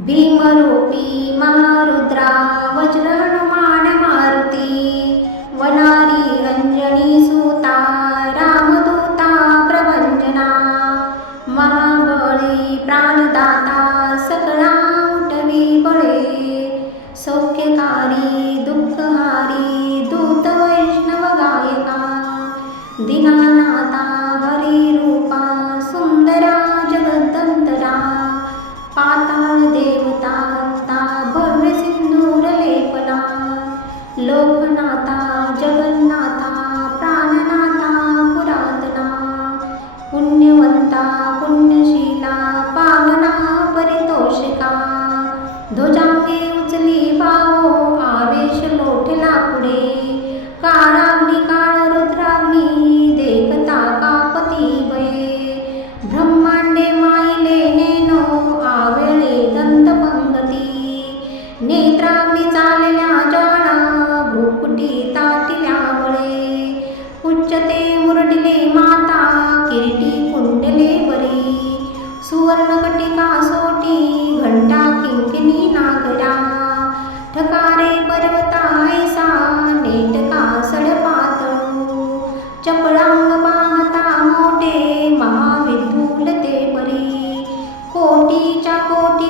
भीमरूपी महारुद्रा वज्र माण मारुती वनारी अंजनी सुता रामदूता प्रभंजना महाबळी प्राणदाता सकळा उठवी बळे सौख्यकारी दुःख दो चार पळांग पाहता मोठे महाविपुल ते परी. कोटीच्या कोटी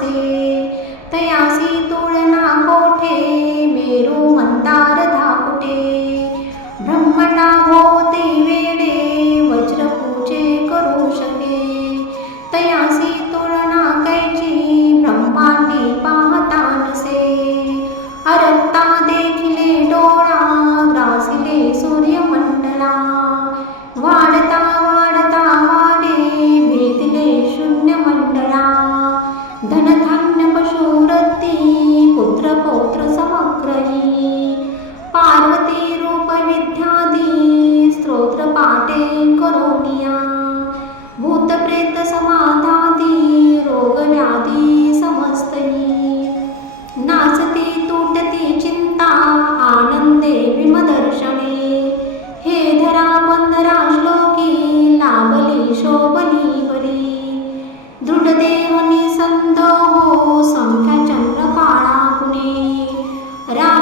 Gì?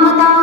また。